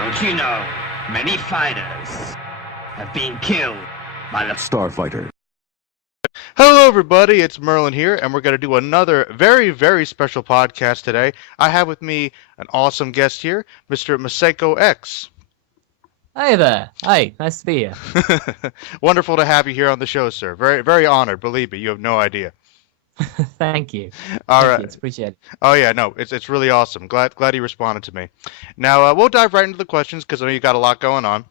Don't you know, many fighters have been killed by the Starfighter. Hello everybody, it's Merlin here, and we're going to do another very, very special podcast today. I have with me an awesome guest here, Mr. MasakoX. Hi there. Hi, nice to be here. Wonderful to have you here on the show, sir. Very, very honored, believe me, you have no idea. Thank you. All Thank right. you. It's appreciated. Oh yeah, no, it's really awesome. Glad you responded to me. Now we'll dive right into the questions because I know you got a lot going on.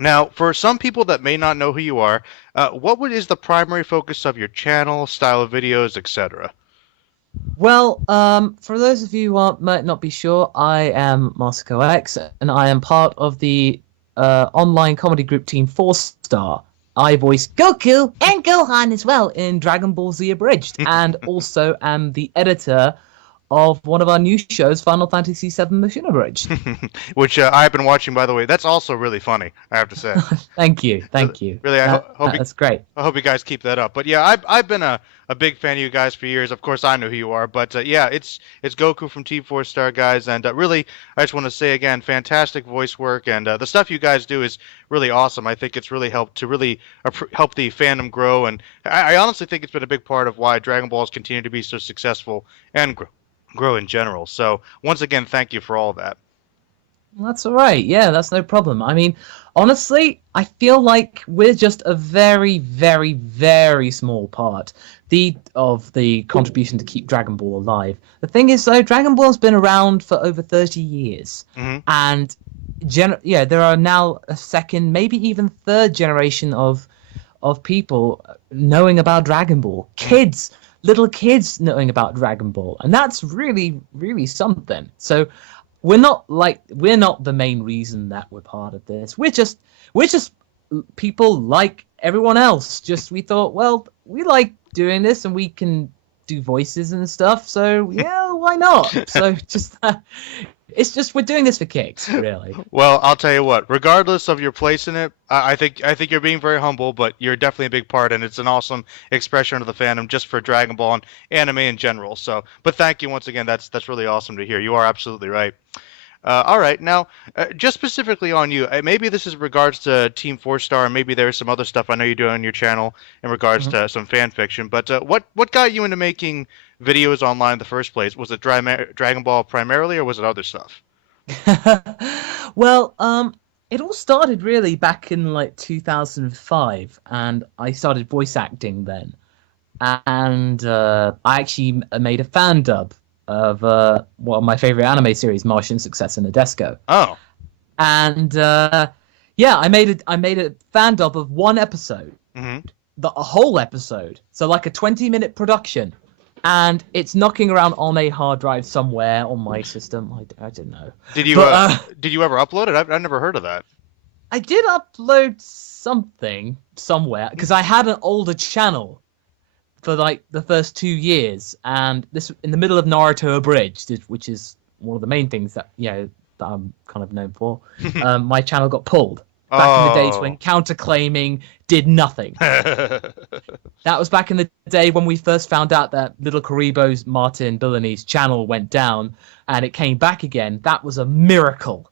Now, for some people that may not know who you are, is the primary focus of your channel, style of videos, etc.? Well, for those of you who might not be sure, I am MasakoX, and I am part of the online comedy group TeamFourStar. I voice Goku and Gohan as well in DragonBall Z Abridged, and also am the editor of one of our new shows, Final Fantasy VII Mission Abridged. Which I've been watching, by the way. That's also really funny, I have to say. Thank you. Really, that's great. I hope you guys keep that up. But yeah, I've been a big fan of you guys for years. Of course, I know who you are. But yeah, it's Goku from TeamFourStar, guys. And really, I just want to say again, fantastic voice work. And the stuff you guys do is really awesome. I think it's really helped to really help the fandom grow. And I honestly think it's been a big part of why Dragon Balls continue to be so successful and grow in general. So once again, thank you for all that. Well, that's all right. Yeah, that's no problem. I mean, honestly, I feel like we're just a very, very, very small part of the contribution to keep Dragon Ball alive. The thing is, though, Dragon Ball's been around for over 30 years. Mm-hmm. And there are now a second, maybe even third generation of people knowing about Dragon Ball. Kids. Little kids knowing about Dragon Ball, and that's really, really something. So we're not the main reason that we're part of this. We're just people like everyone else. Just we thought, well, we like doing this, and we can do voices and stuff. So yeah, why not? So it's just we're doing this for kicks, really. Well, I'll tell you what. Regardless of your place in it, I think you're being very humble, but you're definitely a big part, and it's an awesome expression of the fandom just for Dragon Ball and anime in general. So, but thank you once again. That's really awesome to hear. You are absolutely right. All right, now, just specifically on you, maybe this is in regards to Team 4-Star, and maybe there's some other stuff I know you do on your channel in regards to some fan fiction, but what got you into making videos online in the first place? Was it Dragon Ball primarily, or was it other stuff? Well, it all started really back in like 2005, and I started voice acting then, and I actually made a fan dub of my favorite anime series, Martian Successor Nadesco. Oh. And yeah, I made a fan dub of one episode, a whole episode, so like a 20-minute production, and it's knocking around on a hard drive somewhere on my system. I don't know. Did you ever upload it? I've never heard of that. I did upload something somewhere because I had an older channel for like the first 2 years, and this in the middle of Naruto Abridged, which is one of the main things that that I'm kind of known for. My channel got pulled back in the days when counterclaiming did nothing. That was back in the day when we first found out that Little Karibo's Martin Billini's channel went down and it came back again. That was a miracle.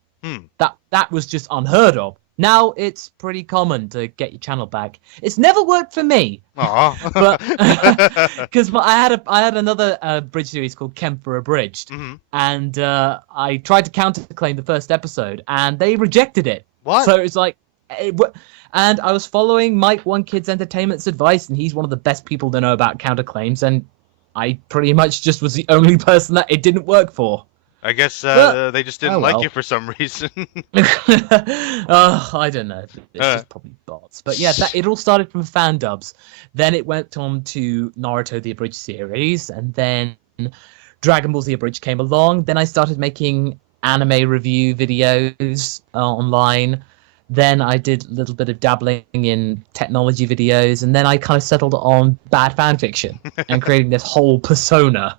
That was just unheard of. Now it's pretty common to get your channel back. It's never worked for me, but because I had another bridge series called Kemper Abridged, and I tried to counterclaim the first episode, and they rejected it. What? So it's like, and I was following Mike One Kids Entertainment's advice, and he's one of the best people to know about counterclaims, and I pretty much just was the only person that it didn't work for. I guess they just didn't like you for some reason. I don't know. It's just probably bots. But yeah, it all started from fan dubs. Then it went on to Naruto the Abridged series, and then Dragon Ball Z Abridged came along. Then I started making anime review videos online. Then I did a little bit of dabbling in technology videos, and then I kind of settled on bad fan fiction and creating this whole persona.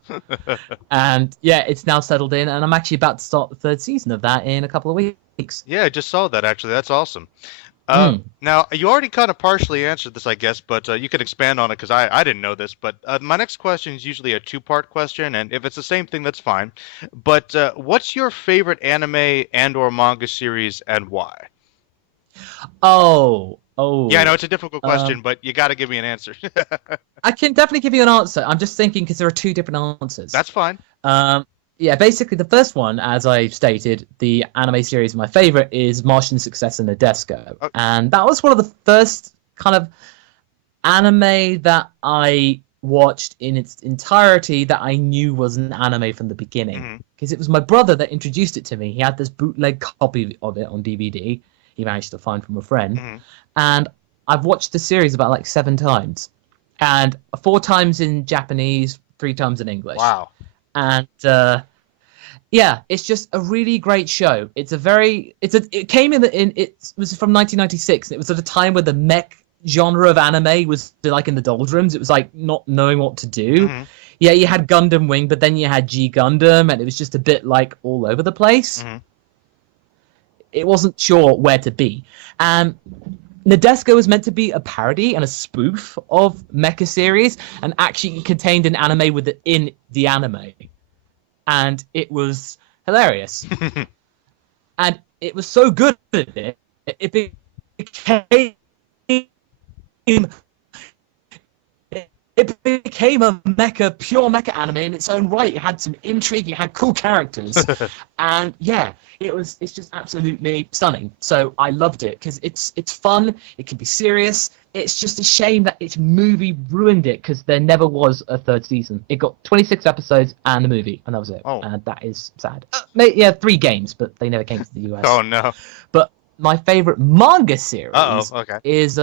And yeah, it's now settled in, and I'm actually about to start the third season of that in a couple of weeks. Yeah, I just saw that, actually. That's awesome. Now, you already kind of partially answered this, I guess, but you can expand on it because I didn't know this. But my next question is usually a two-part question, and if it's the same thing, that's fine. But what's your favorite anime and/or manga series, and why? Oh. Yeah, I know it's a difficult question, but you got to give me an answer. I can definitely give you an answer. I'm just thinking because there are two different answers. That's fine. Yeah, basically the first one, as I stated, the anime series my favorite is Martian Successor Nadesco. Okay. And that was one of the first kind of anime that I watched in its entirety that I knew was an anime from the beginning. Because it was my brother that introduced it to me. He had this bootleg copy of it on DVD he managed to find from a friend. And I've watched the series about like 7 times. And 4 times in Japanese, 3 times in English. Wow. And yeah, it's just a really great show. It came it was from 1996. It was at a time where the mech genre of anime was like in the doldrums. It was like not knowing what to do. Yeah, you had Gundam Wing, but then you had G Gundam, and it was just a bit like all over the place. It wasn't sure where to be. Nadesco was meant to be a parody and a spoof of mecha series, and actually contained an anime within the anime, and it was hilarious. And it was so good at it, it became a pure mecha anime in its own right. It had some intrigue, it had cool characters, and yeah, it's just absolutely stunning. So I loved it because it's fun, it can be serious. It's just a shame that its movie ruined it because there never was a 3rd season. It got 26 episodes and a movie, and that was it. And that is sad. Yeah, 3 games, but they never came to the US. Oh no. But my favorite manga series is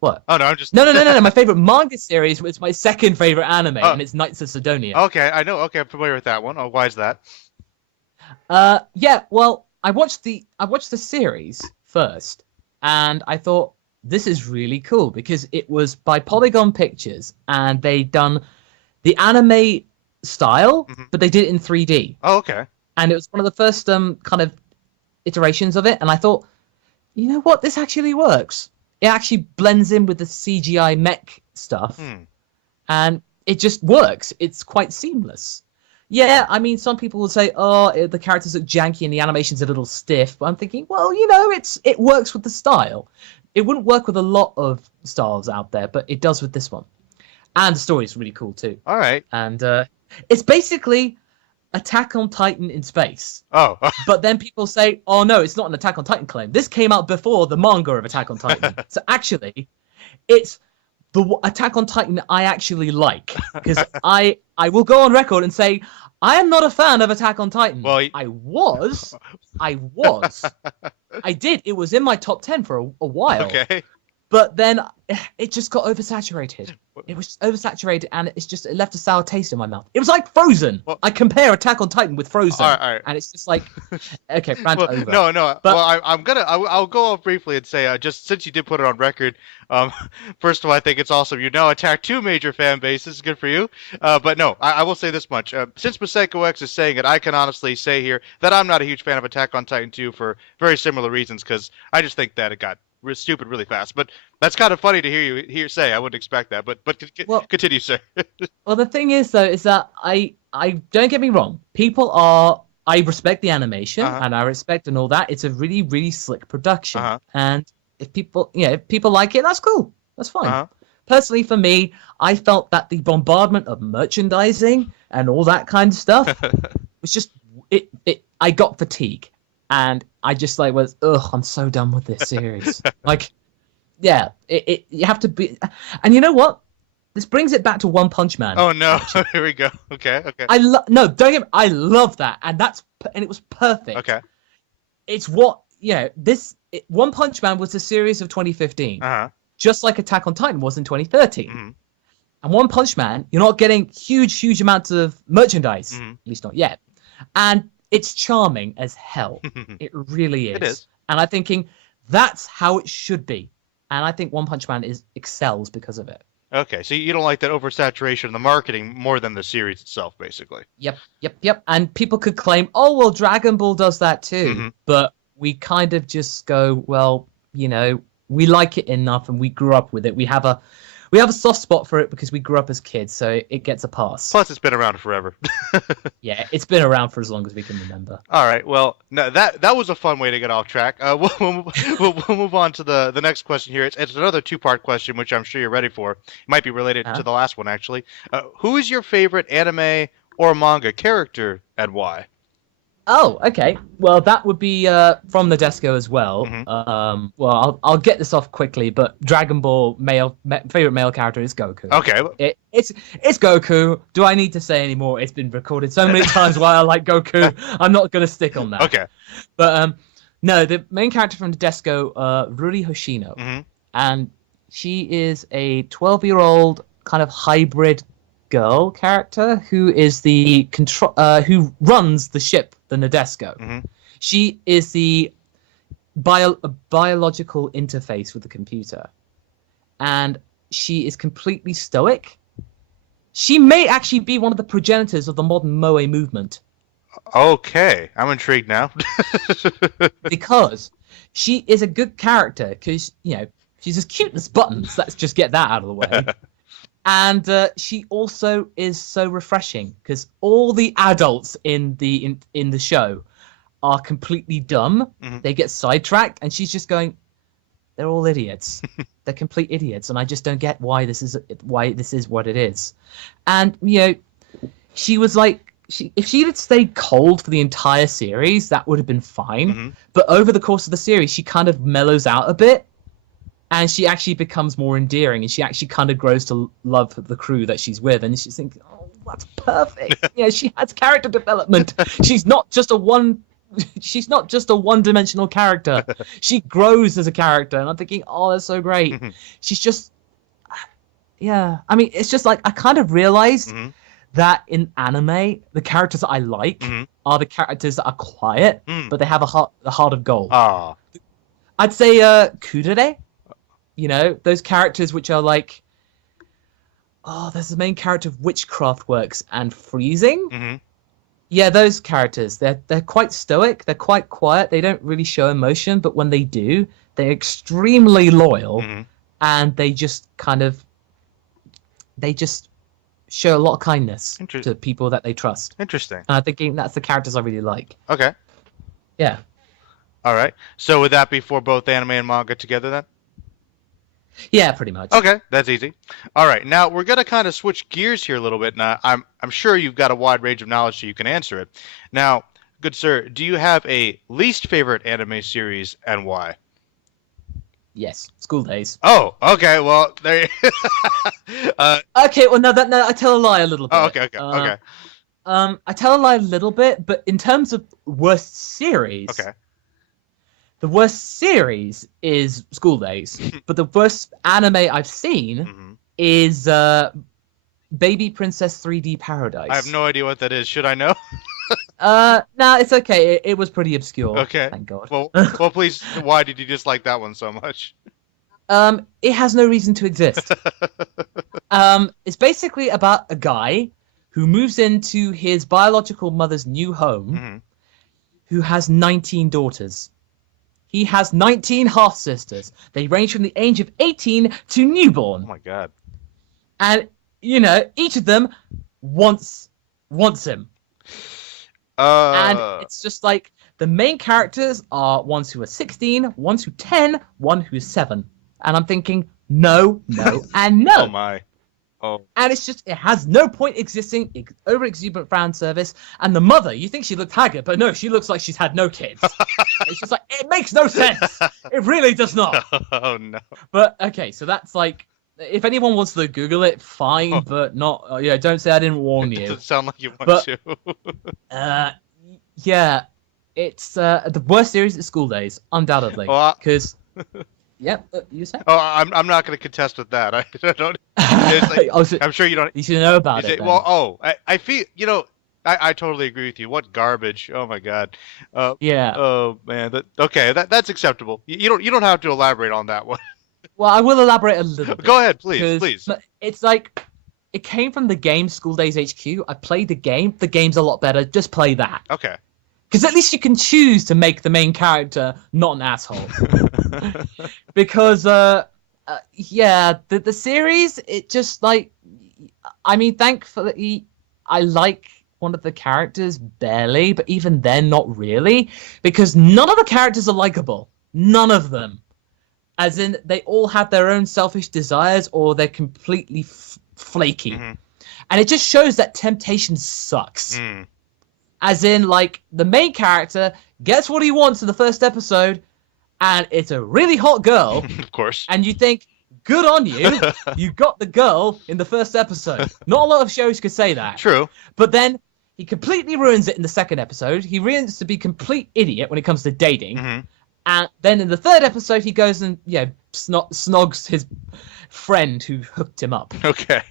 what? Oh no, I'm just No. My favorite manga series was my second favorite anime, and it's Knights of Sidonia. Okay, I know. Okay, I'm familiar with that one. Oh, why is that? Yeah. Well, I watched the series first, and I thought this is really cool because it was by Polygon Pictures, and they'd done the anime style, but they did it in 3D. Oh, okay. And it was one of the first kind of iterations of it, and I thought, you know what, this actually works. It actually blends in with the CGI mech stuff, and it just works. It's quite seamless. Yeah, I mean, some people will say, oh, the characters look janky and the animation's a little stiff, but I'm thinking, well, you know, it works with the style. It wouldn't work with a lot of styles out there, but it does with this one. And the story is really cool, too. All right. And it's basically Attack on Titan in space. Oh. But then people say, oh no, it's not an Attack on Titan claim. This came out before the manga of Attack on Titan. So actually, it's the Attack on Titan I actually like. Because I will go on record and say, I am not a fan of Attack on Titan. Well, I was. I did. It was in my top 10 for a while. Okay. But then it just got oversaturated. It was oversaturated, and it left a sour taste in my mouth. It was like Frozen. Well, I compare Attack on Titan with Frozen, all right. and it's just like, okay, rant over. No. But, well, I'll go off briefly and say, just since you did put it on record, first of all, I think it's awesome. You now attack 2 major fan bases. Good for you. But no, I will say this much. Since MasakoX is saying it, I can honestly say here that I'm not a huge fan of Attack on Titan 2 for very similar reasons, because I just think that it got stupid really fast. But that's kind of funny to hear you say. I wouldn't expect that. But continue, sir. Well, the thing is, though, is that I don't get me wrong. I respect the animation and I respect and all that. It's a really, really slick production. And if people like it, that's cool. That's fine. Personally, for me, I felt that the bombardment of merchandising and all that kind of stuff was just I got fatigue. And I just I'm so done with this series. Yeah, you have to be, and you know what? This brings it back to One Punch Man. Oh no, here we go. Okay. I love that, and it was perfect. Okay. It's One Punch Man was a series of 2015, just like Attack on Titan was in 2013. And One Punch Man, you're not getting huge amounts of merchandise, at least not yet, and it's charming as hell. It really is. It is. And I'm thinking that's how it should be. And I think One Punch Man excels because of it. Okay, so you don't like that oversaturation of the marketing more than the series itself, basically. Yep. And people could claim, oh, well, Dragon Ball does that too. But we kind of just go, well, we like it enough, and we grew up with it. We have a soft spot for it because we grew up as kids, so it gets a pass. Plus, it's been around forever. Yeah, it's been around for as long as we can remember. All right. Well, no, that was a fun way to get off track. We'll move on to the next question here. It's another two-part question, which I'm sure you're ready for. It might be related to the last one, actually. Who is your favorite anime or manga character, and why? Oh, okay. Well, that would be from Nadesco as well. Mm-hmm. Well, I'll get this off quickly, but Dragon Ball favorite male character is Goku. Okay. It's Goku. Do I need to say any more? It's been recorded so many times why I like Goku. I'm not going to stick on that. Okay. But no, the main character from Nadesco, Ruri Hoshino, Mm-hmm. and she is a 12-year-old kind of hybrid girl character who is who runs the ship, the Nadesco. Mm-hmm. She is the biological interface with the computer, and she is completely stoic. She may actually be one of the progenitors of the modern moe movement. Okay, I'm intrigued now. Because she is a good character, because she's as cute as buttons. Let's just get that out of the way. And she also is so refreshing because all the adults in the show are completely dumb. Mm-hmm. They get sidetracked, and she's just going, "They're all idiots. They're complete idiots, and I just don't get why this is what it is." And she was like, if she had stayed cold for the entire series, that would have been fine. Mm-hmm. But over the course of the series, she kind of mellows out a bit. And she actually becomes more endearing, and she actually kind of grows to love the crew that she's with, and she's thinking, "Oh, that's perfect." She has character development. She's not just a one-dimensional character. She grows as a character, and I'm thinking, "Oh, that's so great." Mm-hmm. She's just, yeah. I mean, it's just like I kind of realized Mm-hmm. that in anime, the characters that I like Mm-hmm. are the characters that are quiet, but they have a heart of gold. Ah. I'd say Kudere. Those characters which are like, there's the main character of Witchcraft Works and Freezing. Mm-hmm. Yeah, those characters. They're quite stoic. They're quite quiet. They don't really show emotion, but when they do, they're extremely loyal, Mm-hmm. and they just show a lot of kindness to people that they trust. Interesting. And I think that's the characters I really like. Okay. Yeah. All right. So would that be for both anime and manga together then? Yeah, pretty much. Okay, that's easy. All right, now we're gonna kind of switch gears here a little bit. Now, I'm sure you've got a wide range of knowledge, so you can answer it. Now, good sir, do you have a least favorite anime series and why? Yes, School Days. Oh, okay. Well, there. Okay, well, no, I tell a lie a little bit. Oh, okay. I tell a lie a little bit, but in terms of worst series, Okay. the worst series is School Days, but the worst anime I've seen Mm-hmm. is Baby Princess 3D Paradise. I have no idea what that is. Should I know? No, it's okay. It was pretty obscure. Okay. Thank God. Well, please. Why did you dislike that one so much? It has no reason to exist. It's basically about a guy who moves into his biological mother's new home, Mm-hmm. who has 19 daughters. He has 19 half-sisters. They range from the age of 18 to newborn. Oh my god. And, each of them wants him. And it's just like, the main characters are ones who are 16, ones who are 10, one who's 7. And I'm thinking, no, and no. Oh my. Oh. And it's just, it has no point existing, over-exuberant fan service. And the mother, you think she looked haggard, but no, she looks like she's had no kids. It's just like, it makes no sense. It really does not. Oh no. But, okay, so that's like, if anyone wants to Google it, fine, but not, don't say I didn't warn It you. doesn't sound like you want to. Yeah, it's the worst series is School Days, undoubtedly. Because, you said? Oh, I'm not going to contest with that. I don't. Like, I'm sure you don't. You should know about it. Well, I feel I totally agree with you. What garbage! Oh my god. Yeah. Oh man. That's acceptable. You don't have to elaborate on that one. Well, I will elaborate a little bit. Go ahead, please. It's like, it came from the game School Days HQ. I played the game. The game's a lot better. Just play that. Okay. Because at least you can choose to make the main character not an asshole. Because, yeah, the series, it just, like... I mean, thankfully, I like one of the characters barely, but even then, not really. Because none of the characters are likable. None of them. As in, they all have their own selfish desires, or they're completely flaky. Mm-hmm. And it just shows that temptation sucks. Mm. As in, like, the main character gets what he wants in the first episode, and it's a really hot girl. Of course. And you think, good on you. You got the girl in the first episode. Not a lot of shows could say that. True. But then he completely ruins it in the second episode. He ruins to be a complete idiot when it comes to dating. Mm-hmm. And then in the third episode, he goes and, snogs his friend who hooked him up. Okay.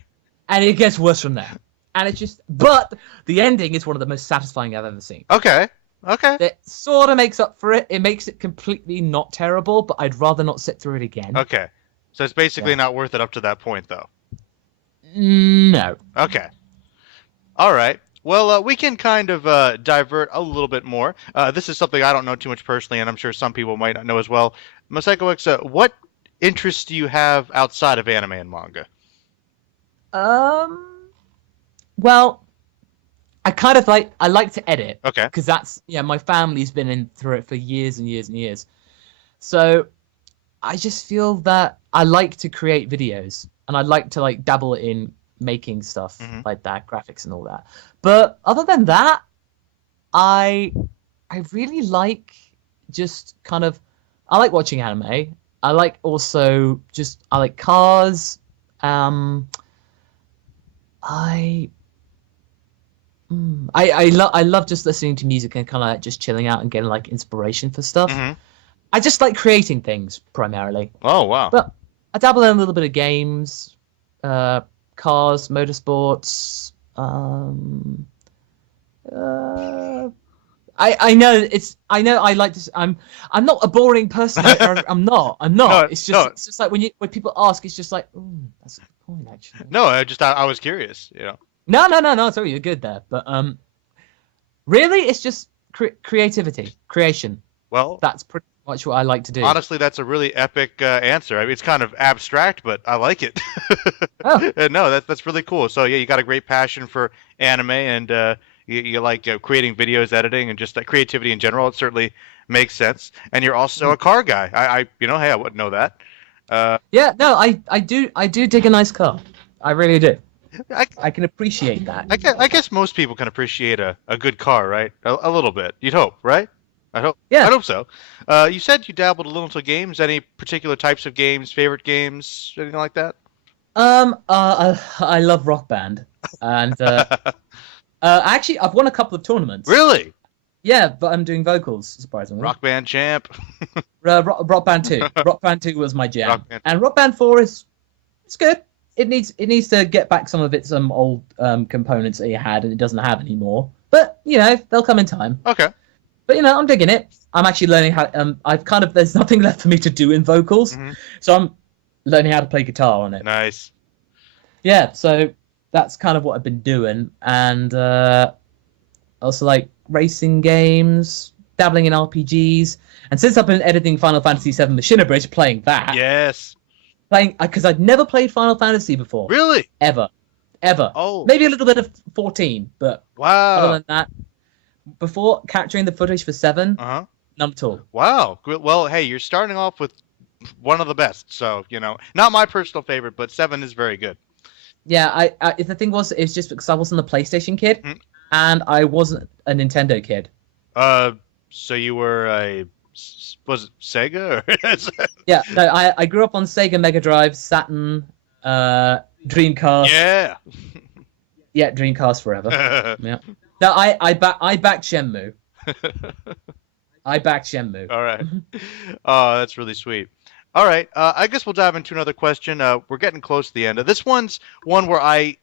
And it gets worse from there. And it's just... But the ending is one of the most satisfying I've ever seen. Okay. It sort of makes up for it. It makes it completely not terrible, but I'd rather not sit through it again. Okay. So it's basically not worth it up to that point, though? No. Okay. All right. Well, we can kind of divert a little bit more. This is something I don't know too much personally, and I'm sure some people might not know as well. MasakoX, what interests do you have outside of anime and manga? Well, I like to edit. Okay. Because that's, my family's been through it for years and years and years. So I just feel that I like to create videos, and I like to, like, dabble in making stuff like that, graphics and all that. But other than that, I really like just kind of, I like watching anime. I like also just, I like cars. I love just listening to music and kind of like just chilling out and getting like inspiration for stuff. Mm-hmm. I just like creating things primarily. Oh, wow. But I dabble in a little bit of games, cars, motorsports. I know I like to. I'm not a boring person. I'm not. No, it's just like when people ask, it's just like, that's a good point, actually. No, I was curious, No, sorry, you're good there. But really, it's just creativity, creation. Well, that's pretty much what I like to do. Honestly, that's a really epic answer. I mean, it's kind of abstract, but I like it. Oh. No, that's really cool. So yeah, you got a great passion for anime, and you like creating videos, editing, and just that creativity in general. It certainly makes sense. And you're also a car guy. Hey, I wouldn't know that. Yeah, no, I do dig a nice car. I really do. I can appreciate that. I guess most people can appreciate a good car, right? A little bit. You'd hope, right? I hope. Yeah. I hope so. You said you dabbled a little into games. Any particular types of games? Favorite games? Anything like that? I love Rock Band, and actually, I've won a couple of tournaments. Really? Yeah, but I'm doing vocals, surprisingly. Rock Band champ. Rock Band 2. Rock Band 2 was my jam, and Rock Band 4 it's good. It needs to get back some of its old components that it had, and it doesn't have anymore. But they'll come in time. Okay. But I'm digging it. I'm actually learning how. There's nothing left for me to do in vocals, so I'm learning how to play guitar on it. Nice. Yeah, so that's kind of what I've been doing, and also like racing games, dabbling in RPGs, and since I've been editing Final Fantasy VII Machine Abridged, playing that. Yes. Because I'd never played Final Fantasy before. Really? Ever. Oh. Maybe a little bit of 14, but wow. Other than that, before capturing the footage for 7, none at all. Wow. Well, hey, you're starting off with one of the best, so not my personal favorite, but 7 is very good. Yeah, the thing was, it's just because I wasn't a PlayStation kid, and I wasn't a Nintendo kid. So you were was it Sega? Or... Yeah, no, I grew up on Sega Mega Drive, Saturn, Dreamcast. Yeah. Yeah, Dreamcast forever. Yeah. No, I backed Shenmue. I backed Shenmue. All right. Oh, that's really sweet. All right. I guess we'll dive into another question. We're getting close to the end. This one's one where I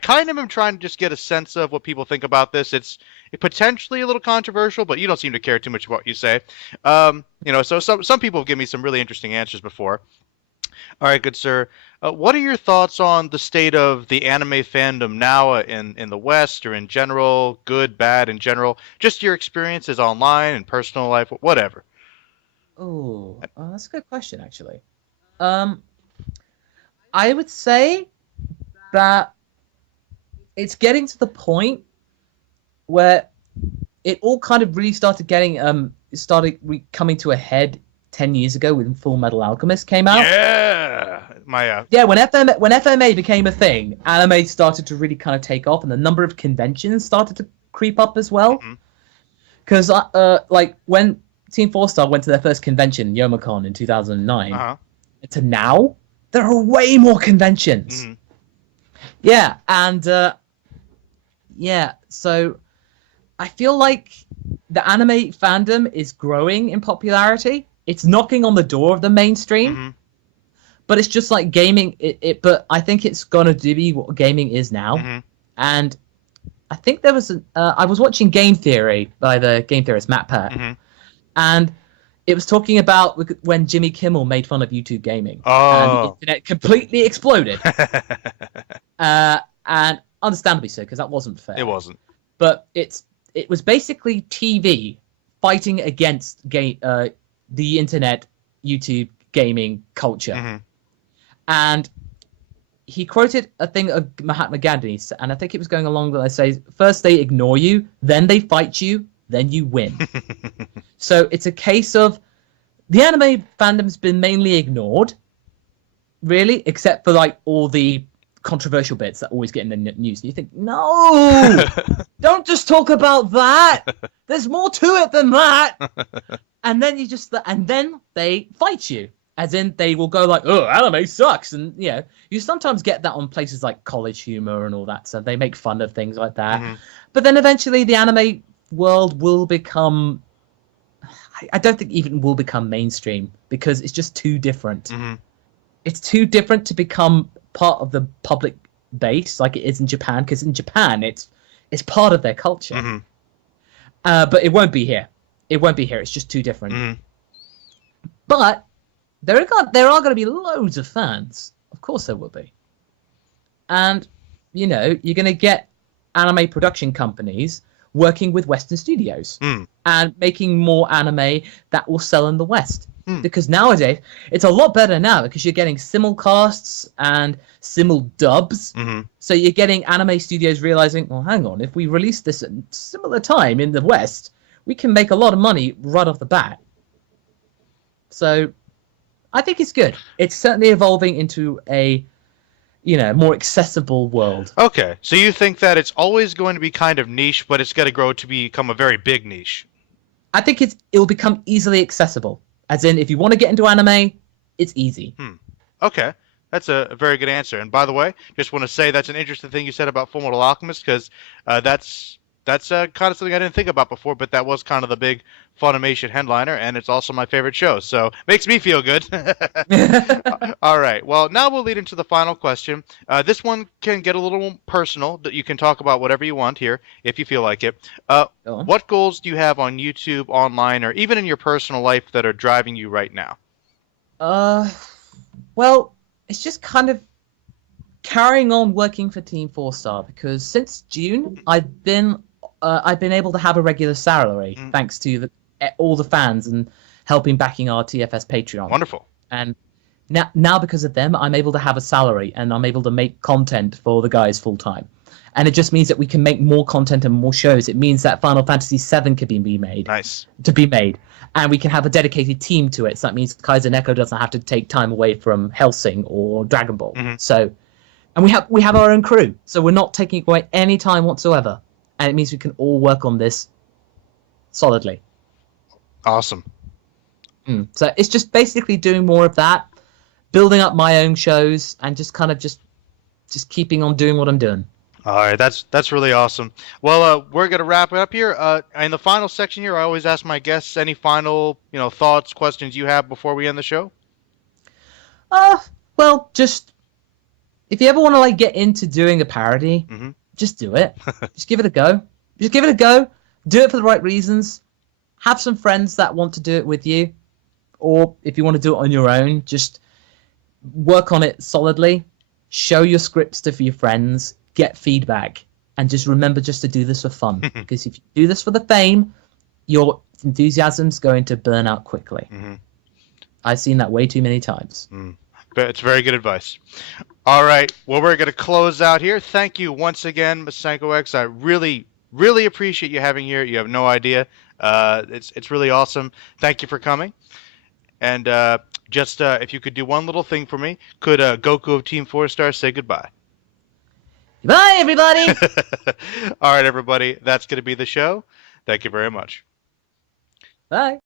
kind of am trying to just get a sense of what people think about this. It's potentially a little controversial, but you don't seem to care too much about what you say. So some people have given me some really interesting answers before. All right, good sir. What are your thoughts on the state of the anime fandom now in the West or in general, good, bad in general? Just your experiences online and personal life, whatever. Oh, that's a good question, actually. Um, I would say that it's getting to the point where it all kind of really started getting coming to a head 10 years ago when Full Metal Alchemist came out. Yeah, Yeah, when FMA became a thing, anime started to really kind of take off, and the number of conventions started to creep up as well. Because like when Team 4-Star went to their first convention, Youmacon, in 2009, to now, there are way more conventions. Yeah, and yeah, so I feel like the anime fandom is growing in popularity. It's knocking on the door of the mainstream, but it's just like gaming. But I think it's gonna be what gaming is now. And I think there was I was watching Game Theory by the game theorist Matt Pat, and it was talking about when Jimmy Kimmel made fun of YouTube gaming, and the internet completely exploded. And understandably so, because that wasn't fair. It wasn't. But it was basically TV fighting against the internet, YouTube gaming culture. And he quoted a thing of Mahatma Gandhi, and I think it was going along that I say, first they ignore you, then they fight you, then you win. So it's a case of the anime fandom's been mainly ignored, really, except for like all the controversial bits that always get in the news. And you think, no, don't just talk about that. There's more to it than that. And then then they fight you, as in they will go like, oh, anime sucks. And you sometimes get that on places like College Humor and all that. So they make fun of things like that. But then eventually the anime world will become, I don't think even will become mainstream, because it's just too different. It's too different to become part of the public base like it is in Japan, because in Japan it's part of their culture. But it won't be here. It won't be here. It's just too different. But there are going to be loads of fans. Of course there will be. And you're going to get anime production companies working with Western studios and making more anime that will sell in the West. Because nowadays, it's a lot better now because you're getting simulcasts and simul-dubs. So you're getting anime studios realizing, well, hang on, if we release this at a similar time in the West, we can make a lot of money right off the bat. So I think it's good. It's certainly evolving into a more accessible world. Okay, so you think that it's always going to be kind of niche, but it's going to grow to become a very big niche. I think it'll become easily accessible. As in, if you want to get into anime, it's easy. Okay, that's a very good answer. And by the way, just want to say that's an interesting thing you said about Fullmetal Alchemist, because that's kind of something I didn't think about before, but that was kind of the big Funimation headliner, and it's also my favorite show, so makes me feel good. All right, well, now we'll lead into the final question. This one can get a little personal. You can talk about whatever you want here, if you feel like it. What goals do you have on YouTube, online, or even in your personal life that are driving you right now? Well, it's just kind of carrying on working for Team 4-Star, because since June, I've been able to have a regular salary thanks to all the fans and backing our TFS Patreon. Wonderful. And now because of them, I'm able to have a salary and I'm able to make content for the guys full time. And it just means that we can make more content and more shows. It means that Final Fantasy VII can be made. Nice. To be made. And we can have a dedicated team to it. So that means Kaiser Neko doesn't have to take time away from Hellsing or Dragon Ball. So, and we have our own crew. So we're not taking away any time whatsoever. And it means we can all work on this solidly. Awesome. So it's just basically doing more of that, building up my own shows, and just kind of just keeping on doing what I'm doing. All right, that's really awesome. Well, we're gonna wrap it up here. In the final section here, I always ask my guests any final thoughts, questions you have before we end the show. Well, just if you ever want to get into doing a parody, just do it. Just give it a go. Just give it a go. Do it for the right reasons. Have some friends that want to do it with you, or if you want to do it on your own, just work on it solidly, show your scripts to your friends, get feedback, and just remember just to do this for fun. Because if you do this for the fame, your enthusiasm's going to burn out quickly. I've seen that way too many times. But it's very good advice. All right, well, we're going to close out here. Thank you once again, MasakoX. I really, really appreciate you having here. You have no idea. It's really awesome. Thank you for coming. And just if you could do one little thing for me, could Goku of Team 4 Star say goodbye? Bye, everybody! All right, everybody, that's going to be the show. Thank you very much. Bye.